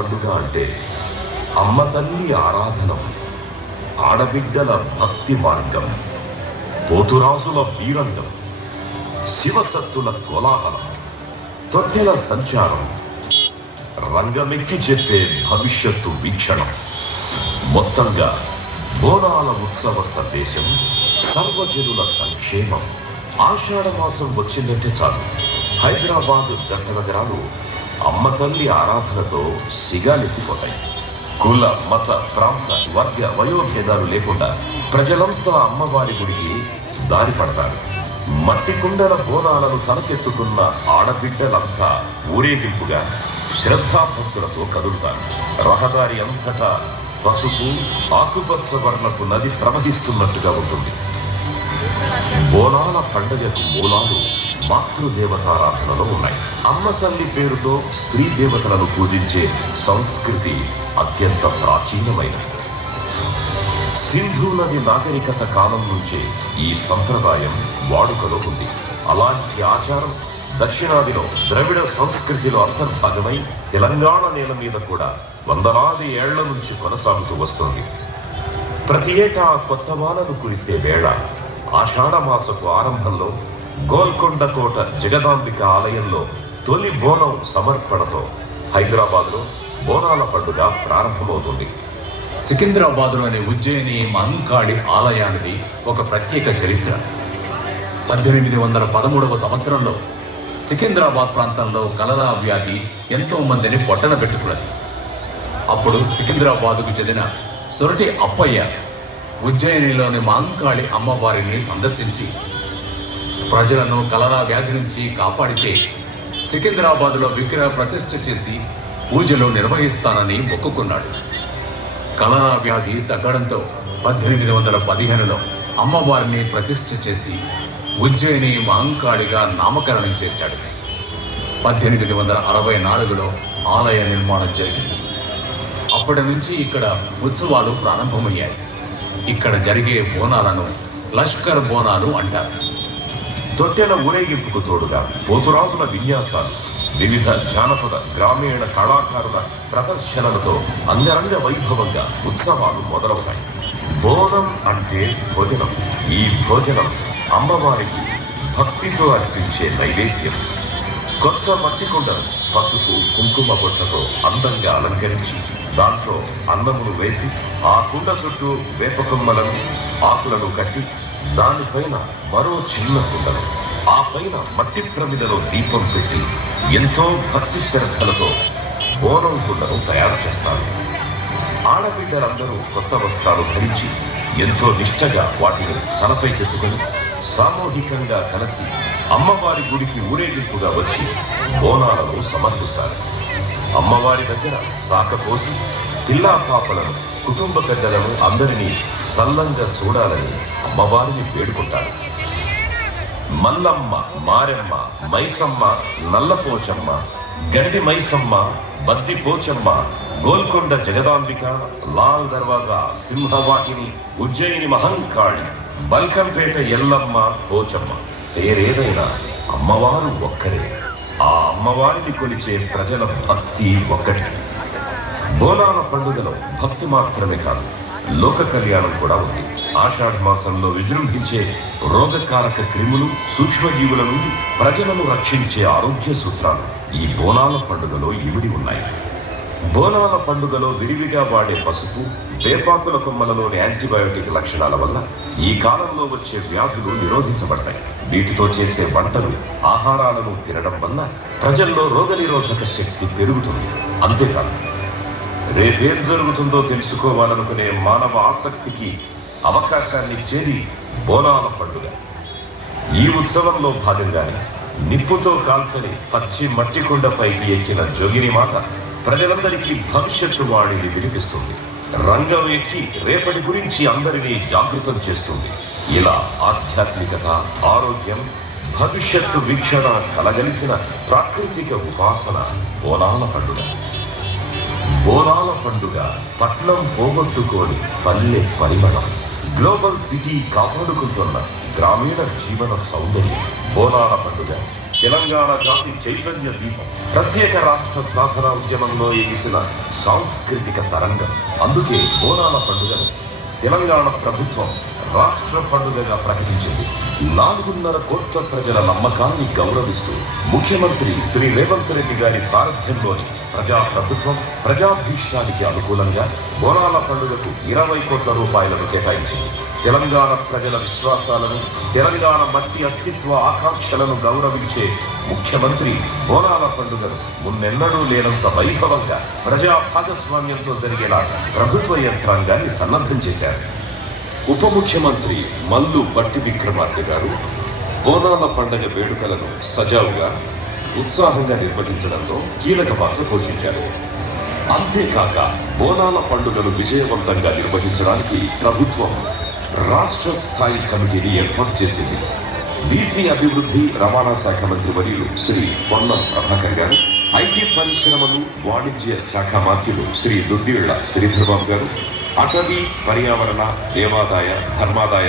పండుగ అంటే అమ్మ తల్లి ఆరాధనం, ఆడబిడ్డల భక్తి మార్గం, పోతురాజుల వీరంగం, శివసత్తుల కోలాహలం, తొట్టెల సంచారం, రంగమెక్కి చెప్పే భవిష్యత్తు వీక్షణం. మొత్తంగా బోనాల ఉత్సవ సందేశం సర్వజనుల సంక్షేమం. ఆషాఢమాసం వచ్చిందంటే చాలు హైదరాబాద్ జంట నగరాలు అమ్మ తల్లి ఆరాధనతో సిగాలెత్తిపోతాయి. కుల, మత, ప్రాంత, వర్గ, వయోభేదాలు లేకుండా ప్రజలంతా అమ్మవారి గుడికి దారి పడతారు. మట్టి కుండల బోనాలను తలకెత్తుకున్న ఆడబిడ్డలంతా ఊరేగింపుగా శ్రద్ధాభక్తులతో కదులుతారు. రహదారి అంతటా పసుపు, ఆకుపచ్చ వర్ణపు నది ప్రవహిస్తున్నట్టుగా ఉంటుంది. బోనాల పండుగకు మూలాలు మాతృదేవతారాధనలో ఉన్నాయి. అమ్మ తల్లి పేరుతో స్త్రీ దేవతలను పూజించే సంస్కృతి అత్యంత ప్రాచీనమైనది. సింధు నది నాగరికత కాలం నుంచే ఈ సంప్రదాయం వాడుకలో ఉంది. అలాంటి ఆచారం దక్షిణాదిలో ద్రవిడ సంస్కృతిలో అంతర్భాగమై తెలంగాణ నేల మీద కూడా వందలాది ఏళ్ల నుంచి కొనసాగుతూ వస్తుంది. ప్రతి ఏటా కొత్త వానలు కురిసే వేళ ఆషాఢమాసపు ఆరంభంలో గోల్కొండ కోట జగదాంబిక ఆలయంలో తొలి బోనం సమర్పణతో హైదరాబాద్లో బోనాల పండుగ ప్రారంభమవుతుంది. సికింద్రాబాద్లోని ఉజ్జయిని మహంకాళి ఆలయానికి ఒక ప్రత్యేక చరిత్ర. 1813వ సంవత్సరంలో సికింద్రాబాద్ ప్రాంతంలో కలరా వ్యాధి ఎంతో మందిని పొట్టన పెట్టుకున్నది. అప్పుడు సికింద్రాబాద్కు చెందిన సొరటి అప్పయ్య ఉజ్జయినిలోని మహంకాళి అమ్మవారిని సందర్శించి ప్రజలను కలరా వ్యాధి నుంచి కాపాడితే సికింద్రాబాద్లో విగ్రహ ప్రతిష్ఠ చేసి పూజలు నిర్వహిస్తానని మొక్కుకున్నాడు. కలరా వ్యాధి తగ్గడంతో 1815లో అమ్మవారిని ప్రతిష్ఠ చేసి ఉజ్జయిని మహంకాళిగా నామకరణం చేశాడు. 1864లో ఆలయ నిర్మాణం జరిగింది. అప్పటి నుంచి ఇక్కడ ఉత్సవాలు ప్రారంభమయ్యాయి. ఇక్కడ జరిగే బోనాలను లష్కర్ బోనాలు అంటారు. తొట్టెల ఊరేగింపుకు తోడుగా పోతురాజుల విన్యాసాలు, వివిధ జానపద గ్రామీణ కళాకారుల ప్రదర్శనలతో అంగరంగ వైభవంగా ఉత్సవాలు మొదలవుతాయి. బోనం అంటే భోజనం. ఈ భోజనం అమ్మవారికి భక్తితో అర్పించే నైవేద్యం. కొత్త మట్టి కుండను పసుపు, కుంకుమ బొట్టతో అందంగా అలంకరించి దాంట్లో అన్నమును వేసి ఆ కుండ చుట్టూ వేపకొమ్మలను, ఆకులను కట్టి దానిపైన మరో చిన్న కుండను, ఆ పైన మట్టి ప్రమిదలో దీపం పెట్టి ఎంతో భక్తి శ్రద్ధలతో బోనం కుండను తయారు చేస్తారు. ఆడబిడ్డలందరూ కొత్త వస్త్రాలు ధరించి ఎంతో నిష్టగా వాటిని తలపైకెత్తుకొని సామూహికంగా కలిసి అమ్మవారి గుడికి ఊరేగింపుగా వచ్చి బోనాలను సమర్పిస్తారు. అమ్మవారి దగ్గర సాక పోసి పిల్లా పాపలను, కుటుంబ పెద్దలను అందరినీ సల్లంగా చూడాలని అమ్మవారిని వేడుకుంటారు. మల్లమ్మ, మారెమ్మ, మైసమ్మ, నల్లపోచమ్మ, గండి మైసమ్మ, బద్ది పోచమ్మ, గోల్కొండ జగదాంబిక, లాల్ దర్వాజా, సింహవాహిని, ఉజ్జయిని మహంకాళి, బల్కంపేట ఎల్లమ్మ, పోచమ్మ, పేరేదైనా అమ్మవారు ఒక్కరే. ఆ అమ్మవారిని కొలిచే ప్రజల భక్తి ఒక్కటి. బోనాల పండుగలో భక్తి మాత్రమే కాదు, లోక కళ్యాణం కూడా ఉంది. ఆషాఢ మాసంలో విజృంభించే రోగకారక క్రిములు, సూక్ష్మజీవుల నుండి ప్రజలను రక్షించే ఆరోగ్య సూత్రాలు ఈ బోనాల పండుగలో ఇమిడి ఉన్నాయి. బోనాల పండుగలో విరివిగా వాడే పసుపు, వేపాకుల కొమ్మలలోని యాంటీబయోటిక్ లక్షణాల వల్ల ఈ కాలంలో వచ్చే వ్యాధులు నిరోధించబడతాయి. వీటితో చేసే వంటలు, ఆహారాలను తినడం వల్ల ప్రజల్లో రోగనిరోధక శక్తి పెరుగుతుంది. అంతేకాదు, రేపేం జరుగుతుందో తెలుసుకోవాలనుకునే మానవ ఆసక్తికి అవకాశాన్ని ఇచ్చేది బోనాల పండుగ. ఈ ఉత్సవంలో భాగంగానే నిప్పుతో కాల్చని పచ్చి మట్టి కుండపైకి ఎక్కిన జోగిని మాత ప్రజలందరికీ భవిష్యత్తు వాణిని వినిపిస్తుంది. రంగం ఎక్కి రేపటి గురించి అందరినీ జాగృతం చేస్తుంది. ఇలా ఆధ్యాత్మికత, ఆరోగ్యం, భవిష్యత్తు వీక్షణ కలగలిసిన ప్రాకృతిక ఉపాసన బోనాల పండుగ. బోనాల పండుగ పట్నం పోగొట్టుకోని పల్లె పరిమళం. గ్లోబల్ సిటీ కాపాడుకుంటున్న గ్రామీణ జీవన సౌందర్యం. బోనాల పండుగ తెలంగాణ జాతి చైతన్య దీపం, ప్రత్యేక రాష్ట్ర సాధన ఉద్యమంలో ఎగిసిన సాంస్కృతిక తరంగం. అందుకే బోనాల పండుగను తెలంగాణ ప్రభుత్వం రాష్ట్ర పండుగగా ప్రకటించింది. 4.5 కోట్ల ప్రజల నమ్మకాన్ని గౌరవిస్తూ ముఖ్యమంత్రి శ్రీ రేవంత్ రెడ్డి గారి సారథ్యంలోని ప్రజా ప్రభుత్వం ప్రజాభీష్టానికి అనుకూలంగా బోనాల పండుగకు 20 కోట్ల రూపాయలను కేటాయించింది. తెలంగాణ ప్రజల విశ్వాసాలను, తెలంగాణ మట్టి అస్తిత్వ ఆకాంక్షలను గౌరవించే ముఖ్యమంత్రి బోనాల పండుగను మున్నెన్నడూ లేనంత వైభవంగా ప్రజా భాగస్వామ్యంతో జరిగేలా ప్రభుత్వ యంత్రాంగాన్ని సన్నద్ధం చేశారు. ఉప ముఖ్యమంత్రి మల్లు భట్టి విక్రమార్క గారు బోనాల పండుగ వేడుకలను సజావుగా, ఉత్సాహంగా నిర్వహించడంలో కీలక పాత్ర పోషించారు. అంతేకాక బోనాల పండుగను విజయవంతంగా నిర్వహించడానికి ప్రభుత్వం రాష్ట్ర స్థాయి కమిటీని ఏర్పాటు చేసింది. బీసీ అభివృద్ధి రవాణా శాఖ మంత్రి వర్యులు శ్రీ పొన్నం ప్రభాకర్ గారు, ఐటీ పరిశ్రమలు వాణిజ్య శాఖ మంత్రులు శ్రీ దుద్దిళ్ల శ్రీధర్బాబు గారు, అటవీ, పర్యావరణ, దేవాదాయ, ధర్మాదాయ